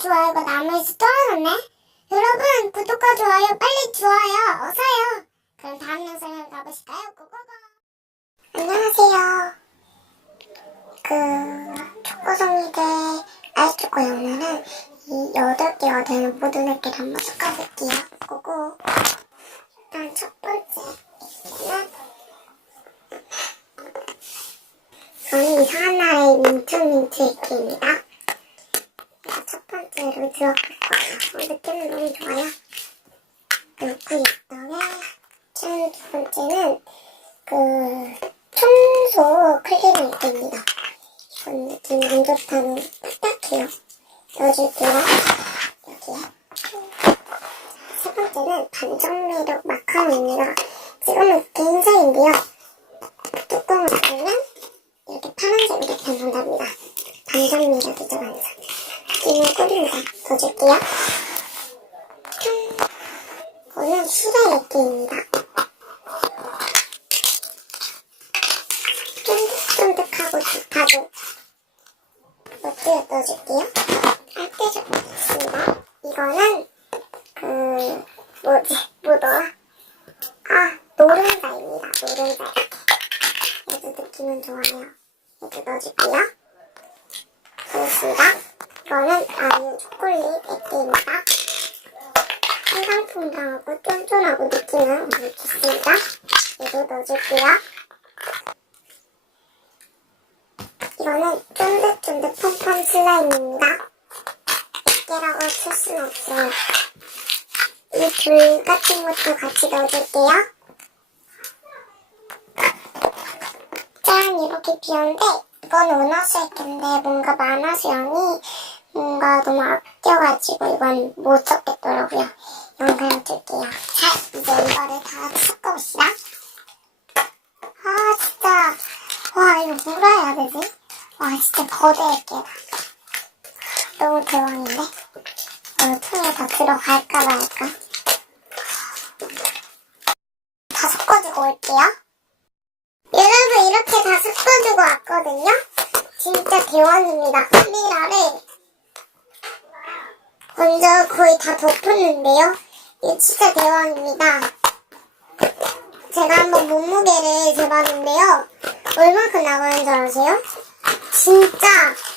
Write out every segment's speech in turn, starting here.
좋아요가 나무에서 떨어졌네. 여러분, 구독과 좋아요 빨리 좋아요. 어서요. 그럼 다음 영상을 가보실까요? 고고고. 안녕하세요. 그, 초코송이들 아이스초코 영상은 이 여덟 개가 되는 모든 액기를 한번 섞어볼게요. 고고. 일단 첫 번째 액기는 저는 이상한 나라의 민트 민트 액기입니다. 번째로 들어갈 거예요. 어, 느낌은 너무 좋아요. 그리고 엽떡에 짠 두 번째는 그 청소 클리너 액기입니다. 이건 느낌 안 좋다는 딱딱해요. 넣어줄게요. 여기에. 세 번째는 반전 매력 마카롱입니다. 지금은 개인사인데요. 뚜껑을 닫으면 이렇게 파란색으로 변한답니다. 반전 매력이죠, 반전. 기는 꿀입니다. 넣어줄게요. 짠. 이거는 수다 액기입니다. 쫀득쫀득하고 좋다고. 이것도 넣어줄게요. 깔때적 있습니다. 이거는 그 뭐지 뭐더라? 아 노른자입니다. 노른자 얘도 느낌은 좋아요. 얘도 넣어줄게요. 그렇습니다. 이거는 아유 초콜릿 액기입니다. 퐁당퐁당하고 쫀쫀하고 느낌은 아주 좋습니다. 얘도 넣어줄게요. 이거는 쫀득쫀득 펌펌 슬라임입니다. 액계라고 칠 수는 없어요. 이둘 같은 것도 같이 넣어줄게요. 짠 이렇게 비었는데 이건 원화수 액인데 뭔가 많아서 양이 뭔가 너무 아껴가지고 이건 못 섞겠더라고요. 이건 그냥 둘게요. 자 이제 이거를 다 섞어봅시다. 아 진짜 와 이거 뭐라 해야 되지? 와 진짜 거대 액계다. 너무 대왕인데? 어, 통에 다 들어갈까 말까? 다 섞어주고 올게요. 여러분, 이렇게 다 섞어주고 왔거든요? 진짜 대왕입니다. 카메라를 먼저 거의 다 덮었는데요? 이거 진짜 대왕입니다. 제가 한번 몸무게를 재봤는데요. 얼마큼 나가는 줄 아세요? 진짜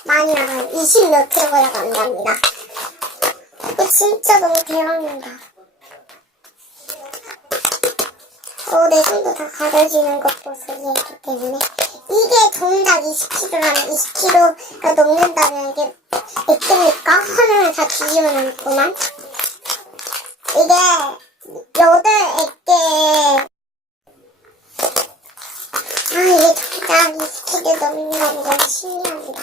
많이 나가요. 20몇 킬로가 나간답니다. 이거 진짜 너무 대박입니다. 어, 내 손도 다 가려지는 것 보세요. 했기 때문에. 이게 정작 20kg라면 20kg가 넘는다면 이게 액입니까? 하나를 다 뒤집어 놓구만. 이게 여덟 액계 아, 이게 정작 20kg 넘는다는 건 신기합니다.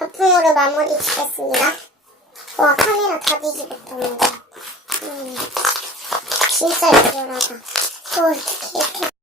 거품으로 마무리 짓겠습니다. 와, 카메라 다 열렬하다. 또 이렇게, 이렇게